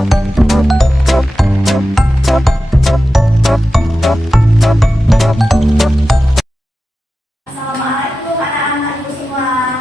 Assalamualaikum anak-anak ibu semua.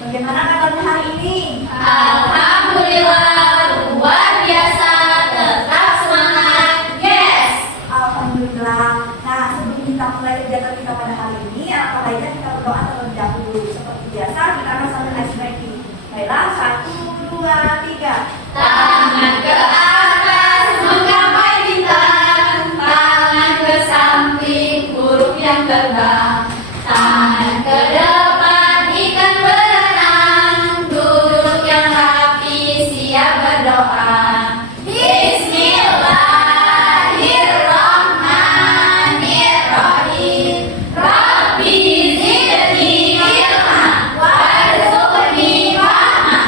Bagaimana kabarnya hari ini? Alhamdulillah, luar biasa, tetap semangat, yes! Alhamdulillah. Nah, sebelum kita mulai kegiatan kita pada hari ini, apa baiknya kita berdoa terlebih dahulu. Seperti biasa, kita akan sambil ice breaking. Baiklah, 1, 2, 3. Tangan ke atas, menggapai bintang, tangan ke samping, huruf yang terbang, tangan ke depan, ikan berenang, duduk yang rapi, siap berdoa. Bismillahirrahmanirrahim. Rabbi zidni ilma warzuqni fahma.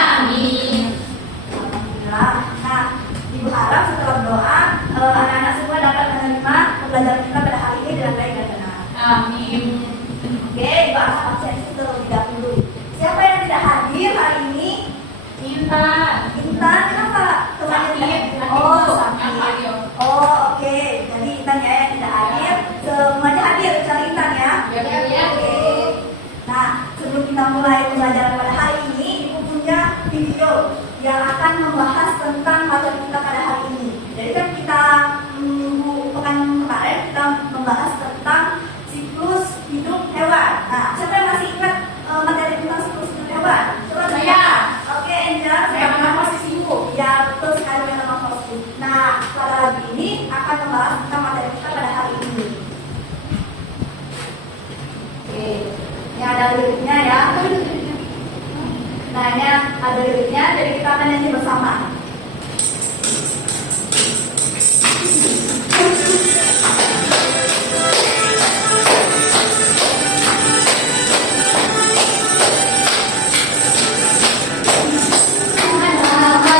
Amin. Alhamdulillah. Nah, ibu harap setelah berdoa, anak-anak semua dapat menerima pembelajaran kita pada hari ini dengan baik dan benar. Amin. Oke, ibu akan absensi terlebih dahulu. Siapa yang tidak hadir hari ini? Intan. Intan, kenapa? Temannya tidak? Oh, sakit. Oh, oke. Jadi Intan ya yang tidak hadir. Semuanya hadir kecuali Intan ya. Ya. Oke. Nah, sebelum kita mulai pembelajaran pada hari ini, ibu punya video yang akan membahas tentang materi kita pada hari ini. Jadi kan kita pekan kemarin kita membahas tentang siklus hidup hewan. Nah, siapa yang masih ingat materi tentang siklus hidup hewan? Coba Saya. lihat. Oke, Angel. Saya pernah posisi ibu. Ya, betul sekali memang positif. Nah, pada lagu ini akan membahas tentang materi kita pada hari ini. Oke, ini ada liriknya ya. Nah, ini ada liriknya, jadi kita akan nyanyi bersama.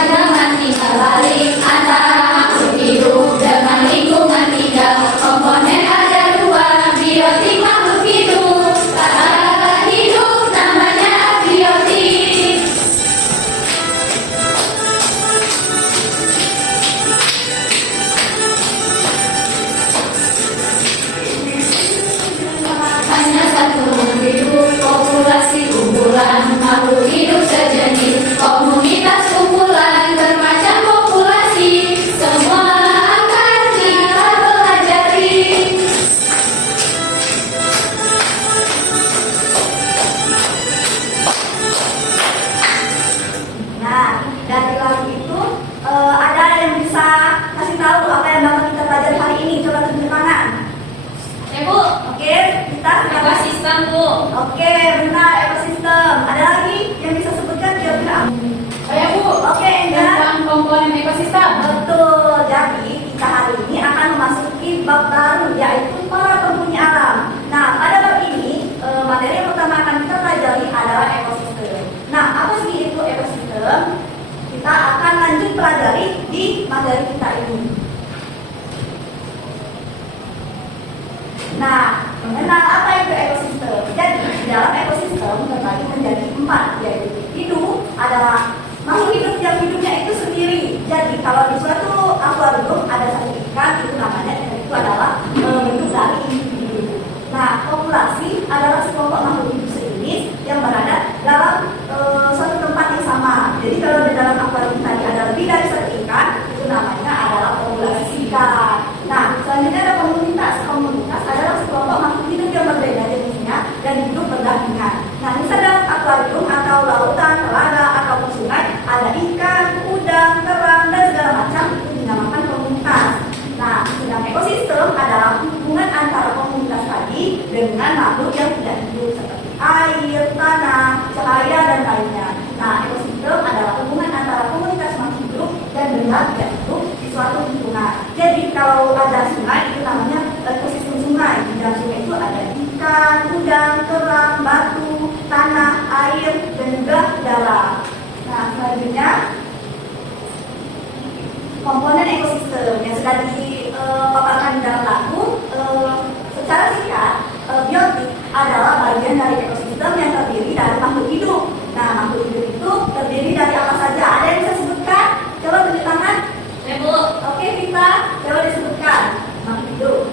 Dengan timbal balik antara makhluk hidup dengan lingkungan tinggal, komponen ada dua, biotik makhluk hidup. Tak ada hidup namanya abiotik. Hanya satu hidup, populasi unggulan, makhluk hidup sejenis, komunitas kumpulan, bermacam populasi, semua akan kita pelajari. Nah, dari lagu itu ada yang bisa kasih tahu apa yang bakal kita pelajari hari ini. Coba tunjuk tangan. Bu, Oke, kita ekosistem Bu. Oke, benar, ekosistem. Ada lagi yang bisa sebutkan kira-kira? Bu, Oke, Angel. tentang komponen ekosistem. Betul. Jadi kita hari ini akan memasuki bab baru, yaitu para penghuni alam. Nah, pada bab ini materi yang pertama akan kita pelajari adalah ekosistem. Nah, apa sih itu ekosistem? Kita akan lanjut pelajari di materi kita ini. Nah, mengenal apa itu ekosistem? Jadi di dalam ekosistem terbagi menjadi 4, yaitu hidup adalah makhluk hidup yang hidupnya itu sendiri. Jadi kalau di suatu akuarium ada satu ikan, itu namanya itu adalah bentuk dari individu. Nah, populasi adalah sekelompok makhluk hidup sejenis yang berada dalam suatu tempat yang sama. Jadi kalau di dalam akuarium tadi ada lebih dari satu ikan, itu namanya adalah populasi ikan. Nah, selanjutnya ada komunitas. Komunitas adalah sekelompok makhluk hidup yang berbeda jenisnya dan hidup berdampingan. Nah, misalnya dalam akuarium atau lautan, telaga ataupun sungai ada ikan, udang, kerang dan segala macam, itu dinamakan komunitas. Nah, sedang ekosistem adalah hubungan antara komunitas tadi dengan makhluk yang tidak hidup seperti air, tanah, cahaya dan lainnya. Nah, ekosistem adalah hubungan antara komunitas makhluk hidup dan benda tidak hidup di suatu lingkungan. Jadi kalau ada sungai itu namanya ekosistem sungai. Di dalam sungai itu ada ikan, udang, kerang, batu, tanah, air dan juga udara. Nah, selanjutnya komponen ekosistem yang sudah dipaparkan di dalam lagu. Secara singkat, biotik adalah bagian dari ekosistem. kita? Coba disebutkan. Makhluk hidup.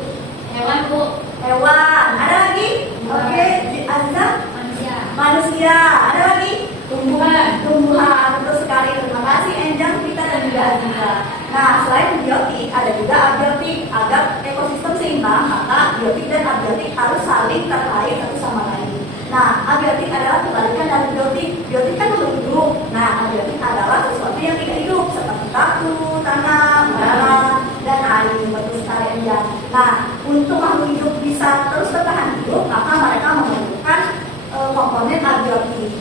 Hewan, Bu. Hewan. Ada lagi? Oke, Aziza. Manusia. Manusia. Ada lagi? Tumbuhan. Tumbuhan. Betul sekali. Terima kasih Enjang, kita dan juga Aziza. Nah, selain biotik, ada juga abiotik. Agar ekosistem seimbang, maka biotik dan abiotik harus saling terkait satu sama lain. Nah, abiotik adalah kebalikan dari biotik. Biotik kan makhluk hidup. Nah, abiotik adalah sesuatu yang tidak hidup seperti batu, tanah, udara, dan air. Betul sekali Enjang. Nah, untuk makhluk hidup bisa terus bertahan hidup, maka mereka memerlukan komponen abiotik.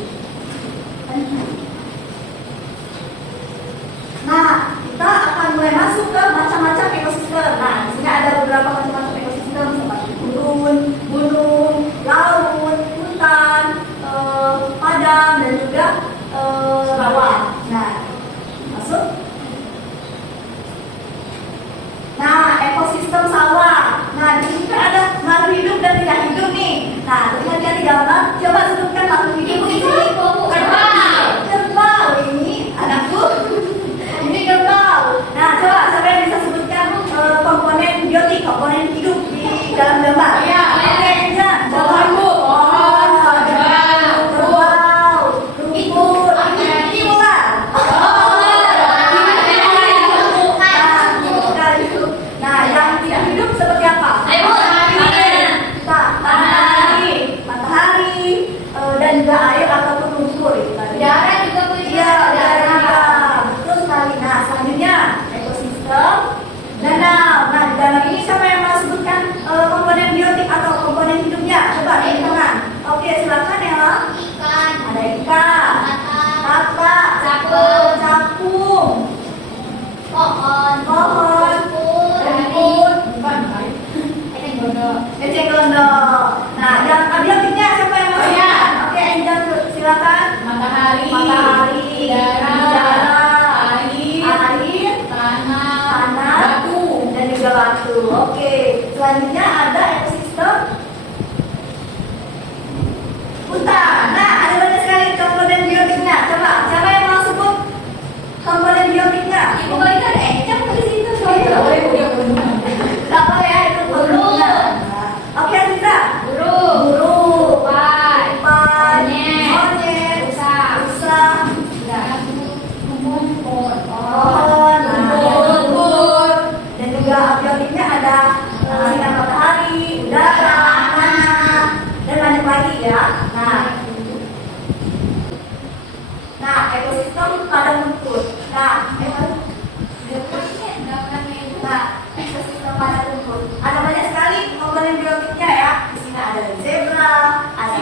Nah, kita akan mulai masuk ke macam-macam ekosistem. Nah, di sini ada beberapa macam-macam ekosistem seperti gunung, laut, hutan, padang, dan juga rawa. Nah, masuk. Nah, ekosistem sawah. Nah, di sini kan ada makhluk hidup dan tidak hidup nih. Nah, lihat di gambar. Coba sebutkan makhluk hidup di sini. Kerbau. Kerbau ini anakku. Ini kerbau. Nah, coba siapa yang bisa sebutkan komponen biotik, komponen hidup di dalam gambar? Ya. Oke, ya. Coba. Bu. Pohon, Kerbau, rumput, ular. Nah, yang tidak hidup seperti apa? Ayo, Matahari, dan juga air ataupun lumpur. Udara juga, Bu. Iya, udara. Betul sekali. Nah, selanjutnya ekosistem danau. Nah, di danau ini siapa yang mau sebutkan komponen biotik atau komponen hidupnya? Coba di tangan. Oke, silakan ya. Ikan. Ada ikan, kakak, capung, Pohon. pohon, rumput, eceng gondok. Nah, yang abiotiknya siapa yang mau sebutkan? Oke, Angel silakan. Matahari. Udara, air, Tanah. batu, dan juga batu. Oke, selanjutnya ada ekosistem hutan. Nah, ada banyak sekali komponen biotiknya. Coba, siapa yang mau sebut komponen biotiknya? Ibu kali itu ada eceng di situ. Tidak boleh ya, itu burungnya. Oke, Aziza. Burung, Tupai. monyet, rusa, pohon, rumput, dan juga abiotiknya ada sinar matahari, udara, tanah, dan banyak lagi ya. Nah, ekosistem padang rumput. Ekosistem padang rumput. Ada banyak sekali komponen biotiknya ya. Di sini ada zebra, ada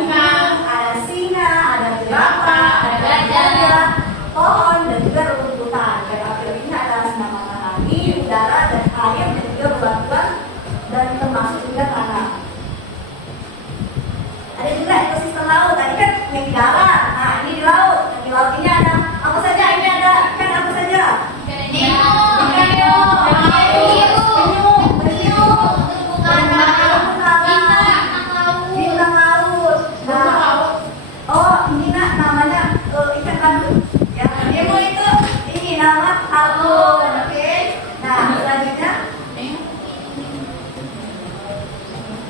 singa, ada jerapah, ada gajah, pohon, dan juga rumputan. Kayak biotiknya ada sinar matahari, udara, dan air, dan juga bebatuan, dan termasuk juga tanah. Ada juga ekosistem laut. Tadi kan yang di darat. Nah, ini di laut. Di laut ini ada apa saja? Ini ada ikan apa saja? Bintang laut. Nah, oh ini nak namanya ikan bandut. Ya, Nemo itu ini nama kalkun. Oke. Nah, selanjutnya.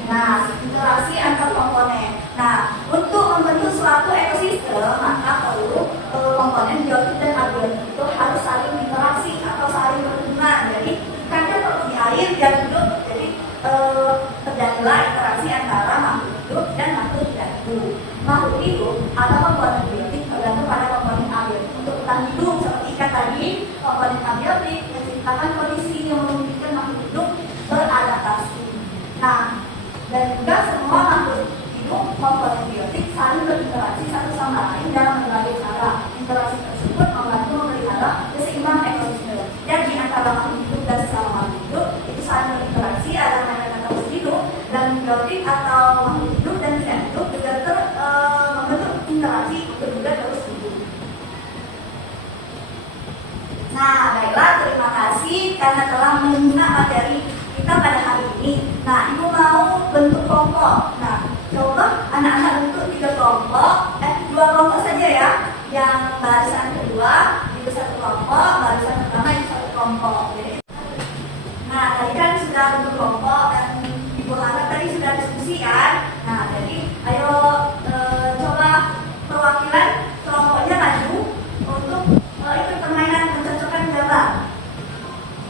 Nah, interaksi antar komponen. Nah, untuk membentuk suatu ekosistem, maka perlu komponen biotik dan abiotik itu harus saling interaksi atau saling berhubungan. Jadi, ikannya perlu di air dan hidup. Jadi, terjadilah interaksi antara makhluk hidup dan makhluk tidak hidup. Makhluk hidup atau komponen biotik tergantung pada komponen abiotik. Untuk bertahan hidup seperti ikan tadi, komponen abiotik menciptakan kondisi yang memungkinkan makhluk hidup beradaptasi. Nah, dan juga semua makhluk hidup komponen biotik saling berinteraksi satu sama lain dalam berbagai cara. Interaksi tersebut membantu memelihara keseimbangan ekosistem. Jadi antara makhluk hidup dan sesama makhluk hidup itu saling berinteraksi agar mereka terus hidup, dan biotik atau makhluk hidup dan tidak hidup juga membentuk interaksi untuk juga terus hidup. Nah, baiklah, terima kasih karena telah menyimak materi kita pada hari ini. Nah, ibu mau bentuk kelompok. Nah, coba anak-anak bentuk 3 kelompok, 2 kelompok saja ya. Yang barisan kedua itu 1 kelompok, barisan pertama itu 1 kelompok. Jadi sudah bentuk kelompok dan Ibu harap tadi sudah diskusi kan. Nah, jadi ayo coba perwakilan kelompoknya maju untuk ikut permainan mencocokkan gambar.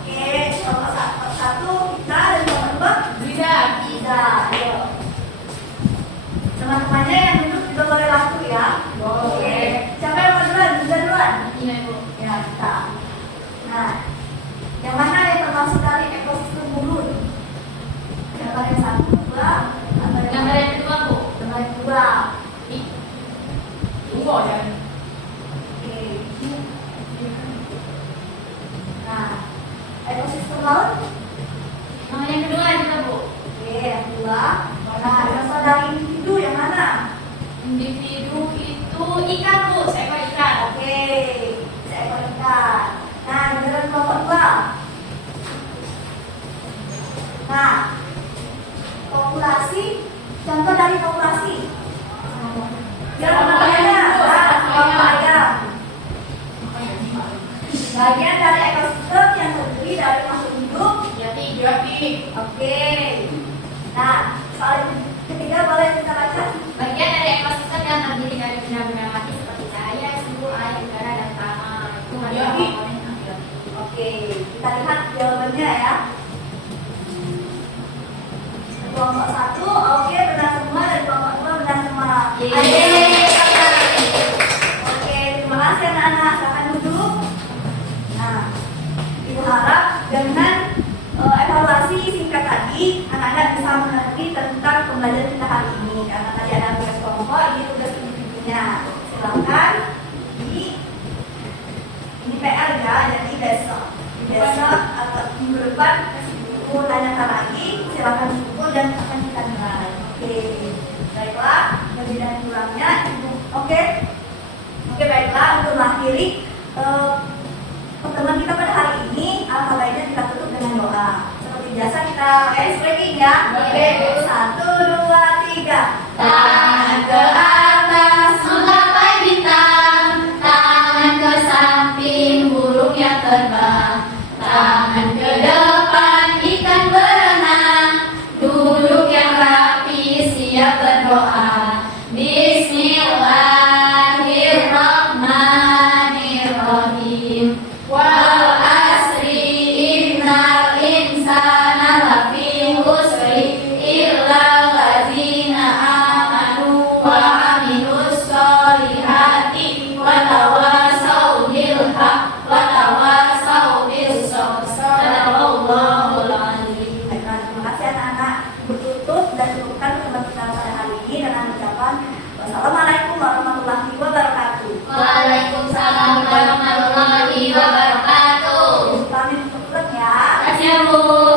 Oke, kelompok satu kita dan kelompok dua Bisa. Iza. Ayo. Teman-temannya yang duduk juga boleh laku ya. Oke. Siapa yang mau duluan? Iza duluan. Iya, Bu. Ya, kita. Nah, yang mana yang termasuk dari ekosistem bulu? Gambar yang satu, dua, atau Gambar yang kedua, Bu. gambar yang kedua. Tunggu ya. Oke. Nah, ekosistem laut? Yang kedua juga, Bu. Oke, yang kedua. Nah, berasal dari individu yang mana? Individu itu ikan, Bu. Seekor ikan. Oke, seekor ikan. Nah, giliran kelompok dua. Nah, populasi, contoh dari populasi. Kelompok ayam. Nah, kelompok ayam. Bagian dari ekosistem yang terdiri dari makhluk hidup. Jati. Oke. Nah, soal ketiga boleh kita baca? Bagian dari ekosistem yang terdiri dari benda-benda mati seperti cahaya, suhu, air, udara, dan tanah. Itu adalah komponen biologi. Oke, kita lihat jawabannya ya. Kelompok satu, oke benar semua, dan kelompok dua benar semua. Yeay. Oke, terima kasih anak-anak. Silakan duduk. Nah, Ibu harap dengan evaluasi singkat tadi, anak-anak bisa mengerti tentang pembelajaran kita hari ini. Karena tadi ada tugas kelompok, ini tugas individunya. Silakan ini PR ya, jadi besok atau minggu depan Ibu tanyakan lagi, silakan kumpul dan akan kita nilai. Oke, baiklah, lebih dan kurangnya Ibu. Oke, baiklah, untuk mengakhiri pertemuan kita pada hari ini, alangkah baiknya kita tutup dengan doa. Seperti biasa kita pakai speaking ya. Oke, 1, 2, 3. Tangan ke atas, menggapai bintang. Tangan ke samping, burung yang terbang. Tangan ke depan, ikan berenang. Duduk yang rapi, siap berdoa. Bismillahirrahmanirrahim. Wal asri innal insana lafi khusri illa allazina amanu wa amilus solihati wa tawasau bil haq wa tawasau bis sabr. Sadaqallahul azim. Baiklah, terima kasih anak-anak. Bertutup dan cukupkan pertemuan kita pada hari ini dengan ucapan wassalamualaikum warahmatullahi wabarakatuh. Waalaikumsalam warahmatullahi wabarakatuh. Pamit untuk ya. Terima kasih, Bu.